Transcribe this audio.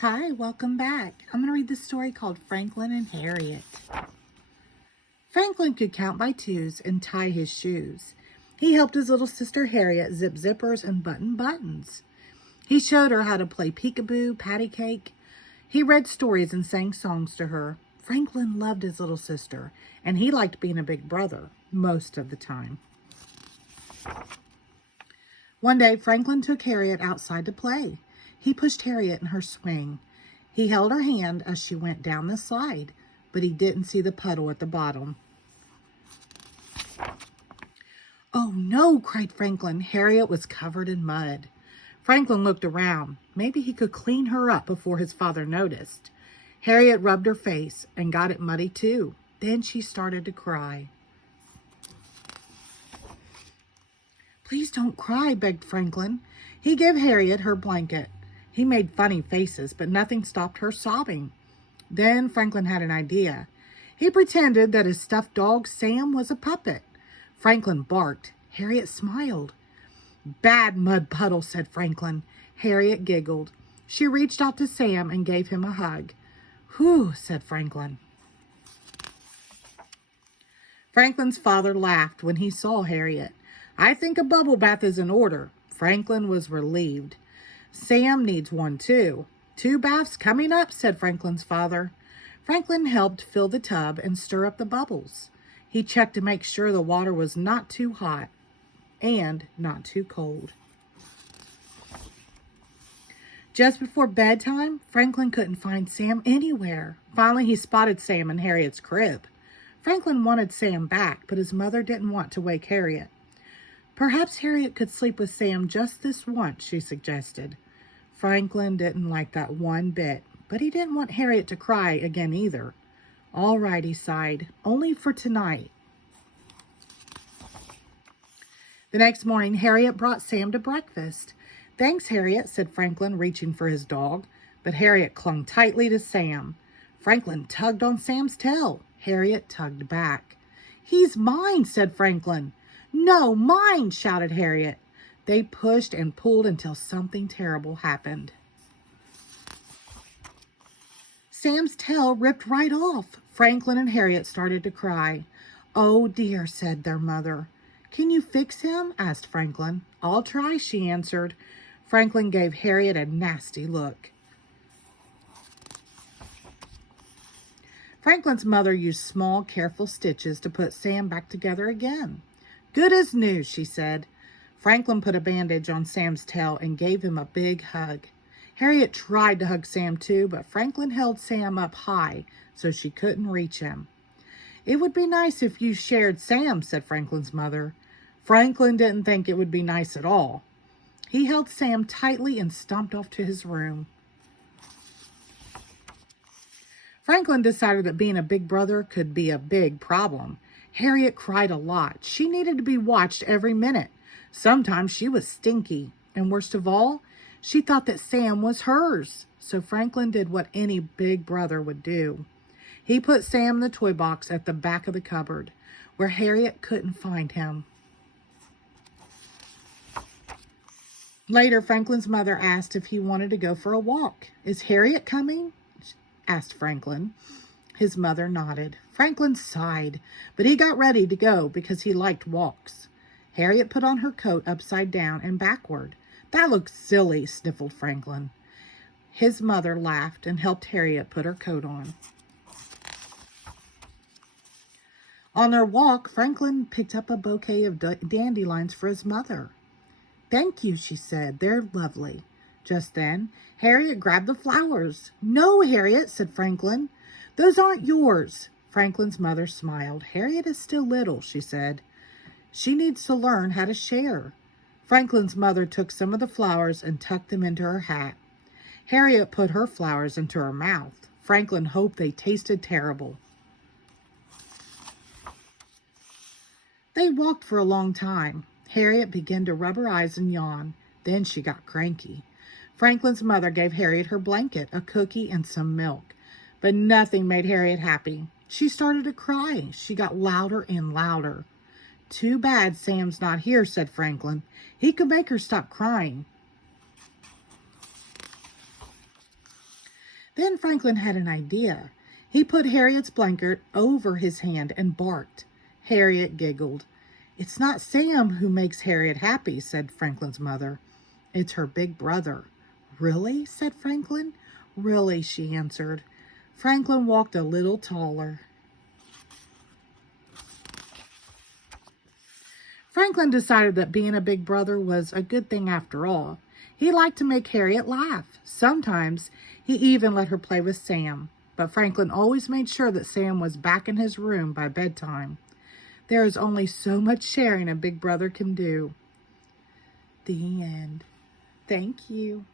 Hi, welcome back. I'm going to read this story called Franklin and Harriet. Franklin could count by twos and tie his shoes. He helped his little sister Harriet zip zippers and button buttons. He showed her how to play peekaboo, patty cake. He read stories and sang songs to her. Franklin loved his little sister, and he liked being a big brother most of the time. One day, Franklin took Harriet outside to play. He pushed Harriet in her swing. He held her hand as she went down the slide, but he didn't see the puddle at the bottom. "Oh no," cried Franklin. Harriet was covered in mud. Franklin looked around. Maybe he could clean her up before his father noticed. Harriet rubbed her face and got it muddy too. Then she started to cry. "Please don't cry," begged Franklin. He gave Harriet her blanket. He made funny faces, but nothing stopped her sobbing. Then Franklin had an idea. He pretended that his stuffed dog Sam was a puppet. Franklin barked. Harriet smiled. "Bad mud puddle," said Franklin. Harriet giggled. She reached out to Sam and gave him a hug. "Whew," said Franklin. Franklin's father laughed when he saw Harriet. "I think a bubble bath is in order." Franklin was relieved. "Sam needs one too." "2 baths coming up," said Franklin's father. Franklin helped fill the tub and stir up the bubbles. He checked to make sure the water was not too hot and not too cold. Just before bedtime, Franklin couldn't find Sam anywhere. Finally, he spotted Sam in Harriet's crib. Franklin wanted Sam back, but his mother didn't want to wake Harriet. "Perhaps Harriet could sleep with Sam just this once," she suggested. Franklin didn't like that one bit, but he didn't want Harriet to cry again either. "All right," he sighed, "only for tonight." The next morning, Harriet brought Sam to breakfast. "Thanks, Harriet," said Franklin, reaching for his dog, but Harriet clung tightly to Sam. Franklin tugged on Sam's tail. Harriet tugged back. "He's mine," said Franklin. "No, mine," shouted Harriet. They pushed and pulled until something terrible happened. Sam's tail ripped right off. Franklin and Harriet started to cry. "Oh dear," said their mother. "Can you fix him?" asked Franklin. "I'll try," she answered. Franklin gave Harriet a nasty look. Franklin's mother used small, careful stitches to put Sam back together again. "Good as new," she said. Franklin put a bandage on Sam's tail and gave him a big hug. Harriet tried to hug Sam too, but Franklin held Sam up high so she couldn't reach him. "It would be nice if you shared Sam," said Franklin's mother. Franklin didn't think it would be nice at all. He held Sam tightly and stomped off to his room. Franklin decided that being a big brother could be a big problem. Harriet cried a lot. She needed to be watched every minute. Sometimes she was stinky, and worst of all, she thought that Sam was hers. So Franklin did what any big brother would do. He put Sam in the toy box at the back of the cupboard, where Harriet couldn't find him. Later, Franklin's mother asked if he wanted to go for a walk. "Is Harriet coming?" asked Franklin. His mother nodded. Franklin sighed, but he got ready to go because he liked walks. Harriet put on her coat upside down and backward. "That looks silly," sniffled Franklin. His mother laughed and helped Harriet put her coat on. On their walk, Franklin picked up a bouquet of dandelions for his mother. "Thank you," she said. "They're lovely." Just then, Harriet grabbed the flowers. "No, Harriet," said Franklin. "Those aren't yours." Franklin's mother smiled. "Harriet is still little," she said. "She needs to learn how to share." Franklin's mother took some of the flowers and tucked them into her hat. Harriet put her flowers into her mouth. Franklin hoped they tasted terrible. They walked for a long time. Harriet began to rub her eyes and yawn. Then she got cranky. Franklin's mother gave Harriet her blanket, a cookie, and some milk. But nothing made Harriet happy. She started to cry. She got louder and louder. "Too bad Sam's not here," said Franklin. "He could make her stop crying." Then Franklin had an idea. He put Harriet's blanket over his hand and barked. Harriet giggled. "It's not Sam who makes Harriet happy," said Franklin's mother. "It's her big brother." "Really?" said Franklin. "Really," she answered. Franklin walked a little taller. Franklin decided that being a big brother was a good thing after all. He liked to make Harriet laugh. Sometimes he even let her play with Sam. But Franklin always made sure that Sam was back in his room by bedtime. There is only so much sharing a big brother can do. The end. Thank you.